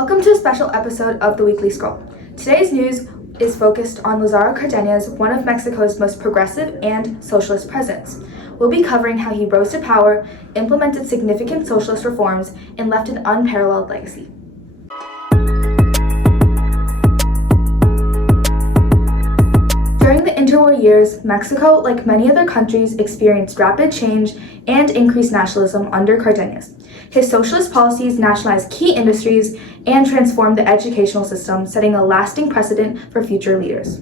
Welcome to a special episode of the Weekly Scroll. Today's news is focused on Lázaro Cárdenas, one of Mexico's most progressive and socialist presidents. We'll be covering how he rose to power, implemented significant socialist reforms, and left an unparalleled legacy. During the interwar years, Mexico, like many other countries, experienced rapid change and increased nationalism under Cárdenas. His socialist policies nationalized key industries and transformed the educational system, setting a lasting precedent for future leaders.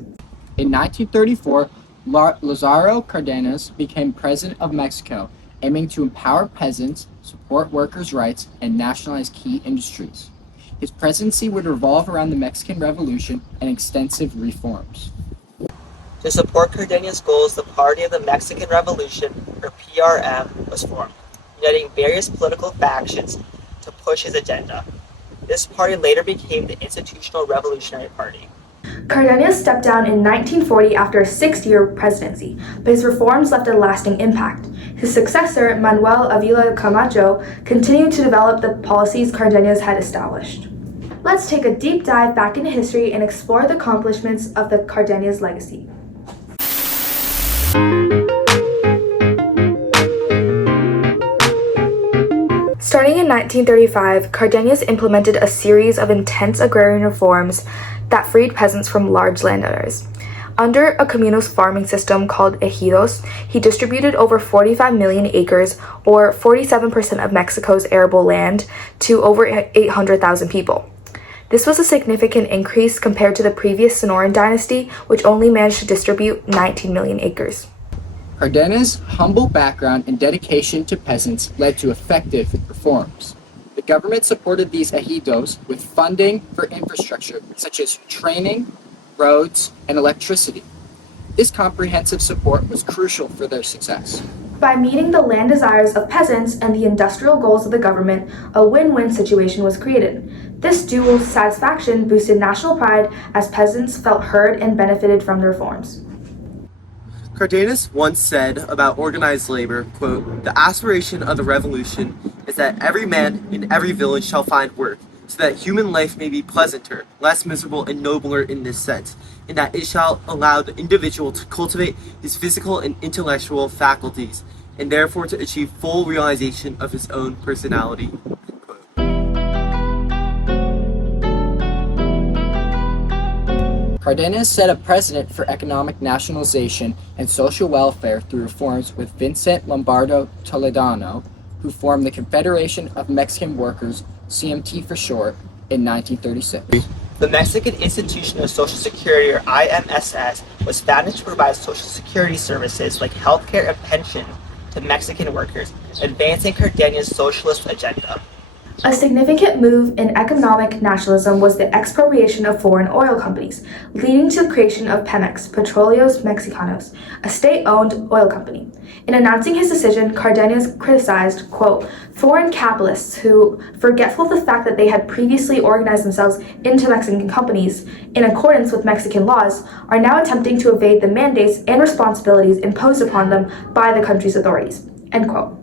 In 1934, Lázaro Cárdenas became president of Mexico, aiming to empower peasants, support workers' rights, and nationalize key industries. His presidency would revolve around the Mexican Revolution and extensive reforms. To support Cárdenas' goals, the Party of the Mexican Revolution, or PRM, was formed, uniting various political factions to push his agenda. This party later became the Institutional Revolutionary Party. Cárdenas stepped down in 1940 after a 6-year presidency, but his reforms left a lasting impact. His successor, Manuel Ávila Camacho, continued to develop the policies Cárdenas had established. Let's take a deep dive back into history and explore the accomplishments of the Cárdenas legacy. Starting in 1935, Cárdenas implemented a series of intense agrarian reforms that freed peasants from large landowners. Under a communal farming system called ejidos, he distributed over 45 million acres, or 47% of Mexico's arable land, to over 800,000 people. This was a significant increase compared to the previous Sonoran dynasty, which only managed to distribute 19 million acres. Cárdenas' humble background and dedication to peasants led to effective reforms. The government supported these ejidos with funding for infrastructure such as training, roads, and electricity. This comprehensive support was crucial for their success. By meeting the land desires of peasants and the industrial goals of the government, a win-win situation was created. This dual satisfaction boosted national pride as peasants felt heard and benefited from the reforms. Cárdenas once said about organized labor, quote, "The aspiration of the revolution is that every man in every village shall find work, so that human life may be pleasanter, less miserable, and nobler in this sense, and that it shall allow the individual to cultivate his physical and intellectual faculties, and therefore to achieve full realization of his own personality." Cárdenas set a precedent for economic nationalization and social welfare through reforms with Vicente Lombardo Toledano, who formed the Confederation of Mexican Workers, CMT for short, in 1936. The Mexican Institution of Social Security, or IMSS, was founded to provide social security services like healthcare and pension to Mexican workers, advancing Cárdenas' socialist agenda. A significant move in economic nationalism was the expropriation of foreign oil companies, leading to the creation of Pemex, Petróleos Mexicanos, a state-owned oil company. In announcing his decision, Cárdenas criticized, quote, "foreign capitalists who, forgetful of the fact that they had previously organized themselves into Mexican companies in accordance with Mexican laws, are now attempting to evade the mandates and responsibilities imposed upon them by the country's authorities," end quote.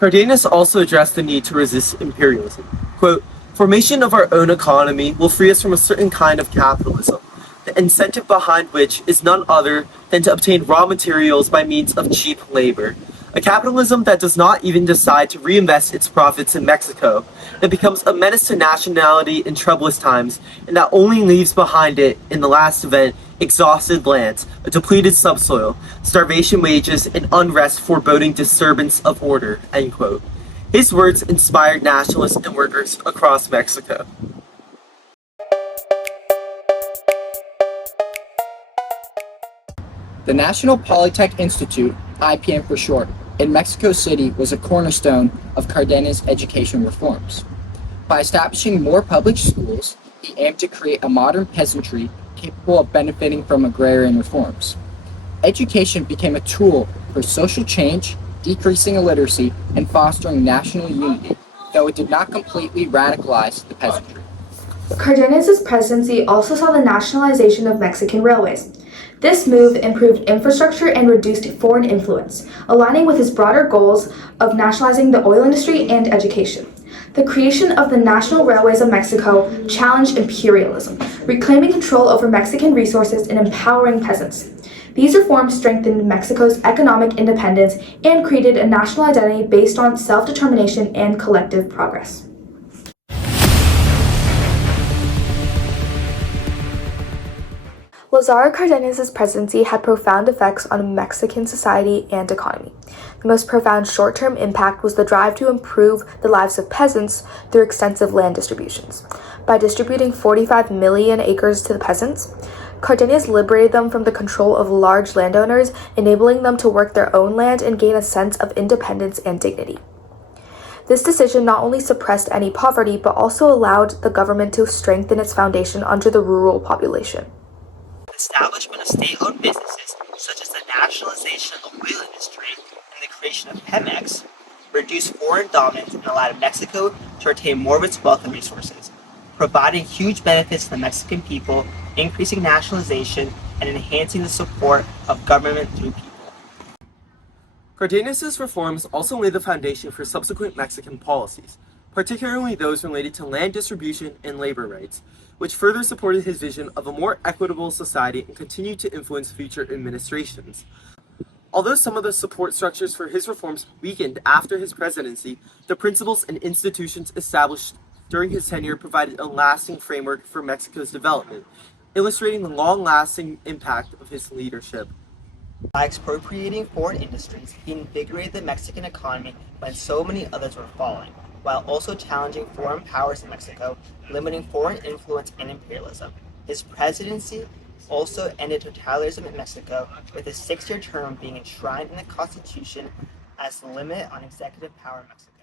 Cárdenas also addressed the need to resist imperialism. Quote, "Formation of our own economy will free us from a certain kind of capitalism, the incentive behind which is none other than to obtain raw materials by means of cheap labor. A capitalism that does not even decide to reinvest its profits in Mexico, that becomes a menace to nationality in troublous times, and that only leaves behind it, in the last event, exhausted lands, a depleted subsoil, starvation wages, and unrest foreboding disturbance of order," end quote. His words inspired nationalists and workers across Mexico. The National Polytech Institute, IPM for short, in Mexico City was a cornerstone of Cárdenas' education reforms. By establishing more public schools, he aimed to create a modern peasantry capable of benefiting from agrarian reforms. Education became a tool for social change, decreasing illiteracy, and fostering national unity, though it did not completely radicalize the peasantry. Cárdenas' presidency also saw the nationalization of Mexican railways. This move improved infrastructure and reduced foreign influence, aligning with his broader goals of nationalizing the oil industry and education. The creation of the National Railways of Mexico challenged imperialism, reclaiming control over Mexican resources and empowering peasants. These reforms strengthened Mexico's economic independence and created a national identity based on self-determination and collective progress. Lázaro Cárdenas' presidency had profound effects on Mexican society and economy. The most profound short-term impact was the drive to improve the lives of peasants through extensive land distributions. By distributing 45 million acres to the peasants, Cárdenas liberated them from the control of large landowners, enabling them to work their own land and gain a sense of independence and dignity. This decision not only suppressed any poverty, but also allowed the government to strengthen its foundation under the rural population. The establishment of state-owned businesses, such as the nationalization of the oil industry and the creation of Pemex, reduced foreign dominance and allowed Mexico to retain more of its wealth and resources, providing huge benefits to the Mexican people, increasing nationalization, and enhancing the support of government through people. Cardenas' reforms also laid the foundation for subsequent Mexican policies, particularly those related to land distribution and labor rights, which further supported his vision of a more equitable society and continued to influence future administrations. Although some of the support structures for his reforms weakened after his presidency, the principles and institutions established during his tenure provided a lasting framework for Mexico's development, illustrating the long-lasting impact of his leadership. By expropriating foreign industries, he invigorated the Mexican economy when so many others were falling, while also challenging foreign powers in Mexico, limiting foreign influence and imperialism. His presidency also ended totalitarianism in Mexico, with a 6-year term being enshrined in the Constitution as the limit on executive power in Mexico.